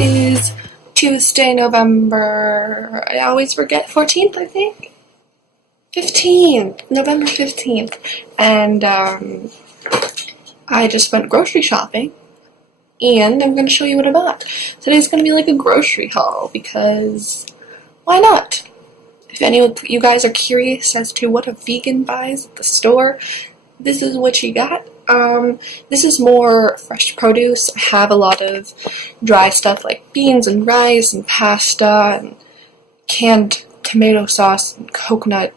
is Tuesday, November, I always forget, 14th, I think? 15th, November 15th, and I just went grocery shopping, and I'm going to show you what I bought. Today's going to be like a grocery haul, because why not? If any of you guys are curious as to what a vegan buys at the store, this is what you got. This is more fresh produce. I have a lot of dry stuff like beans and rice and pasta and canned tomato sauce and coconut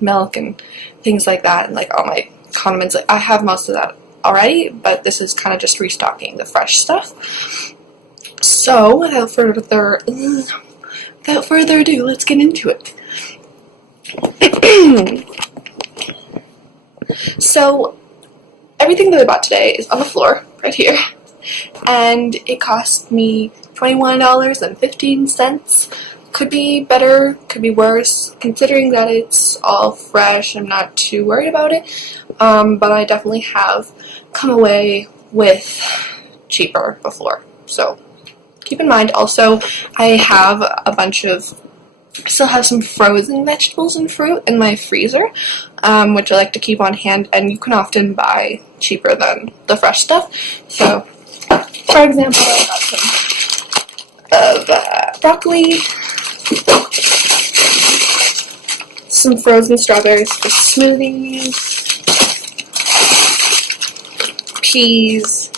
milk and things like that, and like all my condiments. Like, I have most of that already, but this is kind of just restocking the fresh stuff. So without further ado, let's get into it. So everything that I bought today is on the floor right here, and it cost me $21.15. Could be better, could be worse. Considering that it's all fresh, I'm not too worried about it, but I definitely have come away with cheaper before, so keep in mind. Also, I have a bunch of, still have some frozen vegetables and fruit in my freezer, which I like to keep on hand, and you can often buy cheaper than the fresh stuff. So, for example, I got some broccoli, some frozen strawberries for smoothies, peas,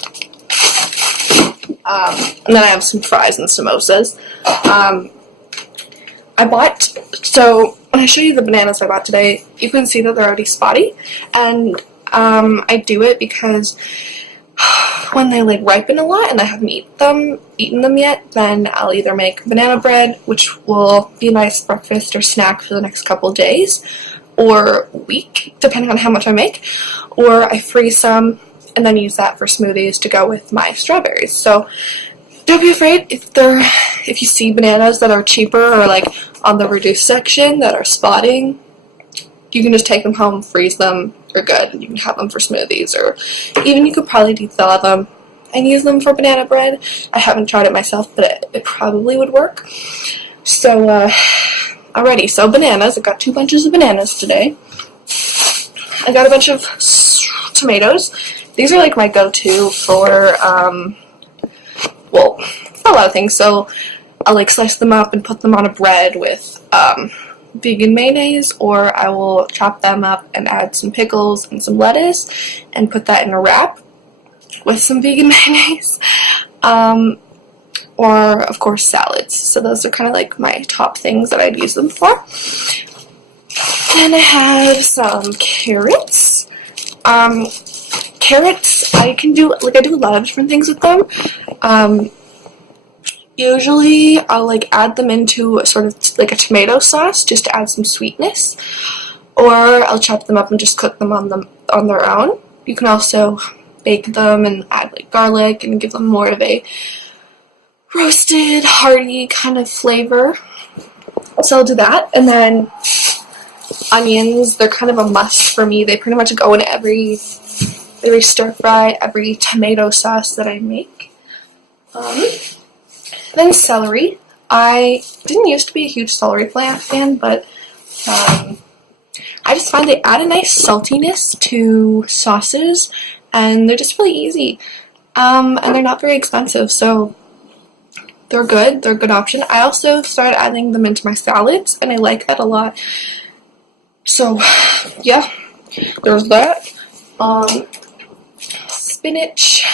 and then I have some fries and samosas. So when I show you the bananas I bought today, you can see that they're already spotty, and I do it because when they like ripen a lot and I haven't eaten them yet, then I'll either make banana bread, which will be a nice breakfast or snack for the next couple days or week, depending on how much I make, or I freeze some and then use that for smoothies to go with my strawberries. So don't be afraid if you see bananas that are cheaper or like on the reduced section that are spotting. You can just take them home, freeze them, they're good, and you can have them for smoothies, or even you could probably dethaw them and use them for banana bread. I haven't tried it myself, but it probably would work. So, alrighty, so bananas. I got 2 bunches of bananas today. I got a bunch of tomatoes. These are like my go-to for, well, for a lot of things. So I'll like slice them up and put them on a bread with vegan mayonnaise, or I will chop them up and add some pickles and some lettuce and put that in a wrap with some vegan mayonnaise, or of course salads. So those are kind of like my top things that I'd use them for. Then I have some carrots. Carrots, I do a lot of different things with them. Usually, I'll like add them into a sort of like a tomato sauce just to add some sweetness, or I'll chop them up and just cook them on their own. You can also bake them and add like garlic and give them more of a roasted, hearty kind of flavor. So I'll do that, and then onions. They're kind of a must for me. They pretty much go in every stir fry, every tomato sauce that I make. Then celery. I didn't used to be a huge celery fan, but I just find they add a nice saltiness to sauces, and they're just really easy. And they're not very expensive, so they're good. They're a good option. I also started adding them into my salads, and I like that a lot. So, yeah, there's that. Spinach.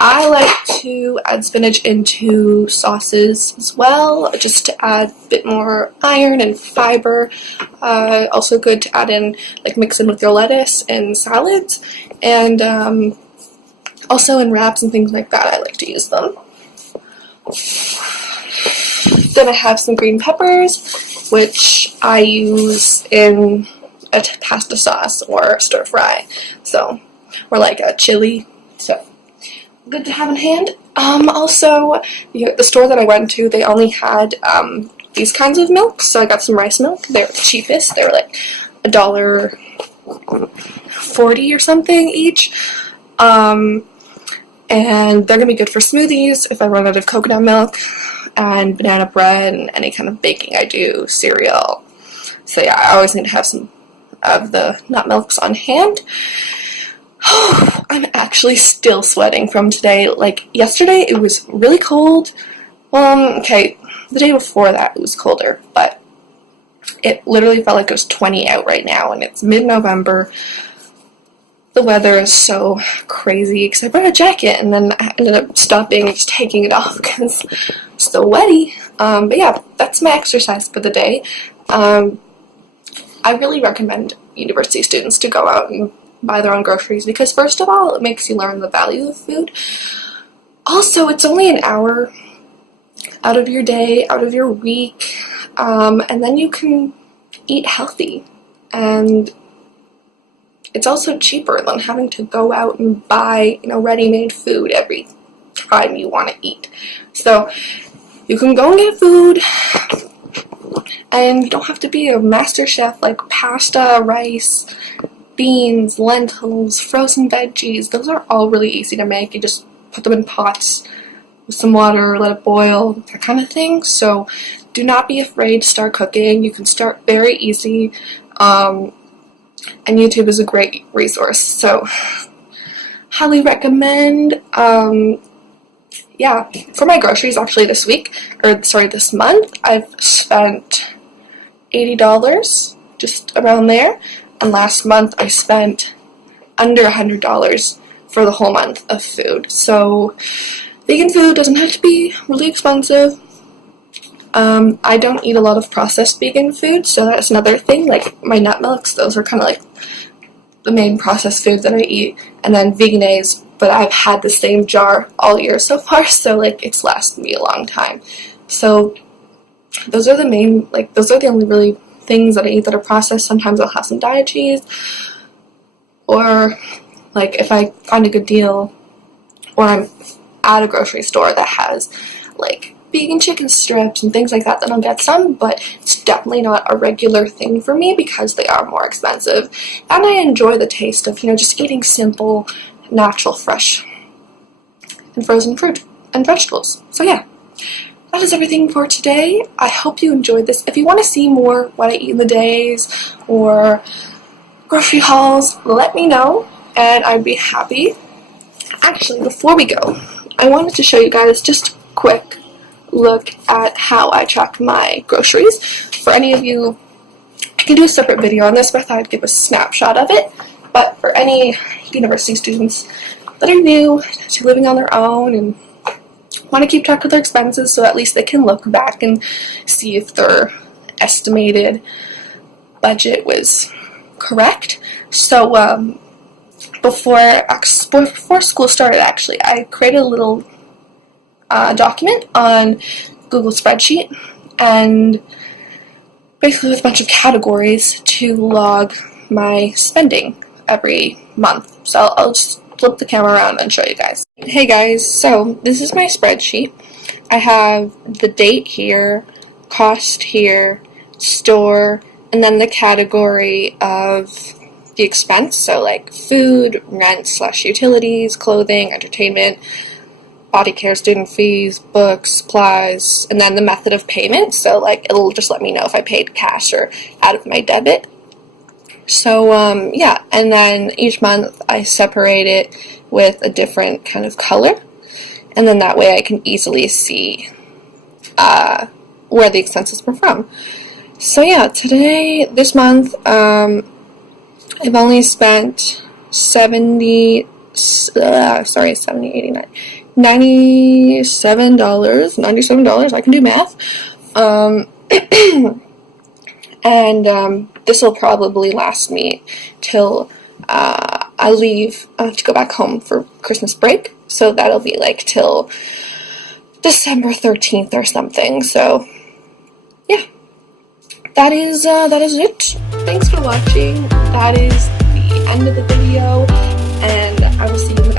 I like to add spinach into sauces as well, just to add a bit more iron and fiber. Also good to add in, like mix in with your lettuce and salads, and also in wraps and things like that I like to use them. Then I have some green peppers, which I use in a pasta sauce or stir fry, so, or like a chili, so good to have in hand. Also, the store that I went to, they only had these kinds of milk, so I got some rice milk. They were the cheapest. They were like $1.40 or something each. and they're going to be good for smoothies if I run out of coconut milk, and banana bread, and any kind of baking I do, cereal. So yeah, I always need to have some of the nut milks on hand. I'm actually still sweating from today. Like, yesterday it was really cold. Okay, the day before that it was colder, but it literally felt like it was 20 out right now, and it's mid-November. The weather is so crazy because I brought a jacket, and then I ended up stopping and just taking it off because it's still wetty. But yeah, that's my exercise for the day. I really recommend university students to go out and buy their own groceries because, first of all, it makes you learn the value of food. Also, it's only an hour out of your day, out of your week, and then you can eat healthy. And it's also cheaper than having to go out and buy, ready-made food every time you want to eat. So you can go and get food, and you don't have to be a master chef like pasta, rice, beans, lentils, frozen veggies. Those are all really easy to make. You just put them in pots with some water, let it boil, that kind of thing. So do not be afraid to start cooking. You can start very easy, and YouTube is a great resource. So highly recommend. Yeah, for my groceries actually this month, I've spent $80, just around there. And last month I spent under $100 for the whole month of food. So vegan food doesn't have to be really expensive. I don't eat a lot of processed vegan food, so that's another thing. Like my nut milks, those are kind of like the main processed foods that I eat. And then Vegenaise, but I've had the same jar all year so far, so like it's lasted me a long time. So those are the only really things that I eat that are processed. Sometimes I'll have some diet cheese, or like if I find a good deal, or I'm at a grocery store that has like vegan chicken strips and things like that, then I'll get some, but it's definitely not a regular thing for me because they are more expensive, and I enjoy the taste of, just eating simple, natural, fresh, and frozen fruit and vegetables. So yeah, that is everything for today. I hope you enjoyed this. If you want to see more what I eat in the days or grocery hauls, let me know, and I'd be happy. Actually, before we go, I wanted to show you guys just a quick look at how I track my groceries. For any of you, I can do a separate video on this, but I thought I'd give a snapshot of it. But for any university students that are new to living on their own and want to keep track of their expenses, so at least they can look back and see if their estimated budget was correct. So before school started, actually, I created a little document on Google Spreadsheet, and basically with a bunch of categories to log my spending every month. So I'll just flip the camera around and show you guys. Hey guys, so this is my spreadsheet. I have the date here, cost here, store, and then the category of the expense, so like food, rent / utilities, clothing, entertainment, body care, student fees, books, supplies, and then the method of payment, so like it'll just let me know if I paid cash or out of my debit. So yeah, and then each month I separate it with a different kind of color, and then that way I can easily see where the expenses were from. So yeah, this month, I've only spent $97, I can do math. And this will probably last me till I leave to go back home for Christmas break. So that'll be like till December 13th or something. So yeah, that is it. Thanks for watching. That is the end of the video, and I will see you in the